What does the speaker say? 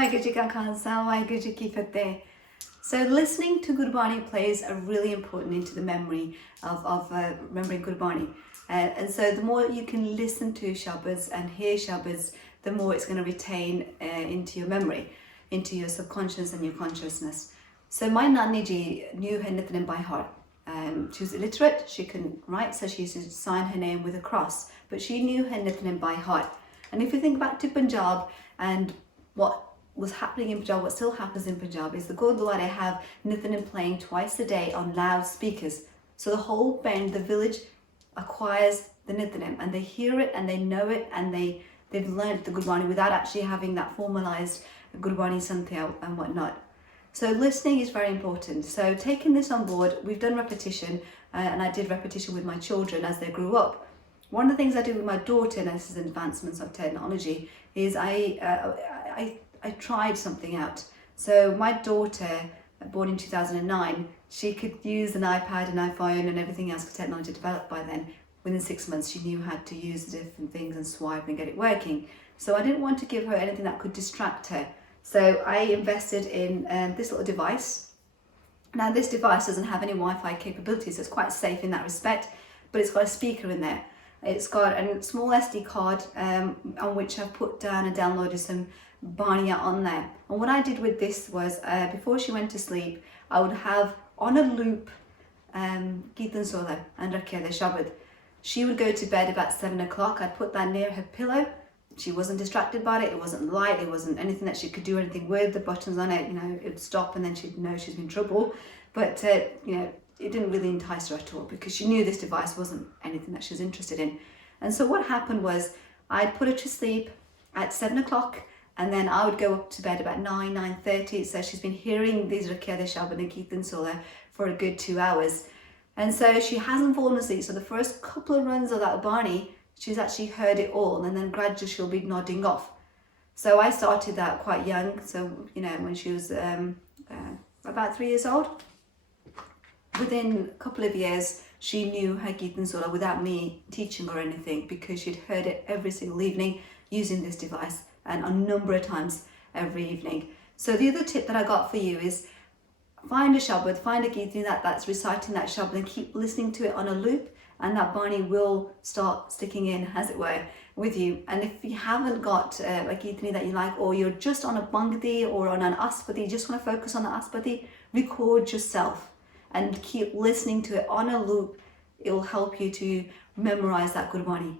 Waheguru Ji Ka Khalsa, Waheguru Ji Ki Fateh. So listening to Gurbani plays a really important into the memory of remembering Gurbani. And so the more you can listen to Shabads and hear Shabads, the more it's going to retain into your memory, into your subconscious and your consciousness. So my Nani Ji knew her nitnem by heart. She was illiterate, she couldn't write, so she used to sign her name with a cross, but she knew her nitnem by heart. And if you think back to Punjab and what was happening in Punjab, what still happens in Punjab is the Gurdwara have nitnem playing twice a day on loudspeakers. So the whole band, the village, acquires the nitnem and they hear it and they know it and they've learned the Gurbani without actually having that formalized Gurbani Santhya and whatnot. So listening is very important. So taking this on board, we've done repetition and I did repetition with my children as they grew up. One of the things I do with my daughter, and this is advancements of technology, is I tried something out. So my daughter, born in 2009, she could use an iPad, an iPhone and everything else, because technology developed by then. Within 6 months, she knew how to use the different things and swipe and get it working. So I didn't want to give her anything that could distract her. So I invested in this little device. Now this device doesn't have any Wi-Fi capabilities, so it's quite safe in that respect, but it's got a speaker in there. It's got a small SD card on which I've put down and downloaded some Bania on there. And what I did with this was, before she went to sleep, I would have on a loop Geetan Sola and Rakia the Shabad. She would go to bed about 7 o'clock. I'd put that near her pillow. She wasn't distracted by it. It wasn't light. It wasn't anything that she could do anything with. The buttons on it, it would stop and then she'd know she's in trouble. But, it didn't really entice her at all because she knew this device wasn't anything that she was interested in. And so what happened was I'd put her to sleep at 7 o'clock and then I would go up to bed about 9:30. So she's been hearing these Rakia the Shabad and Geetan Sola for a good 2 hours. And so she hasn't fallen asleep. So the first couple of runs of that Gurbani, she's actually heard it all, and then gradually she'll be nodding off. So I started that quite young. So, when she was about 3 years old. Within a couple of years, she knew her Geetan Sola without me teaching her anything because she'd heard it every single evening using this device and a number of times every evening. So the other tip that I got for you is find a Shabad, find a Geetan that's reciting that Shabad and keep listening to it on a loop, and that Bani will start sticking in, as it were, with you. And if you haven't got a Geetani that you like, or you're just on a Bangdi or on an Aspati, you just want to focus on the Aspati, record yourself and keep listening to it on a loop. It will help you to memorize that Gurbani.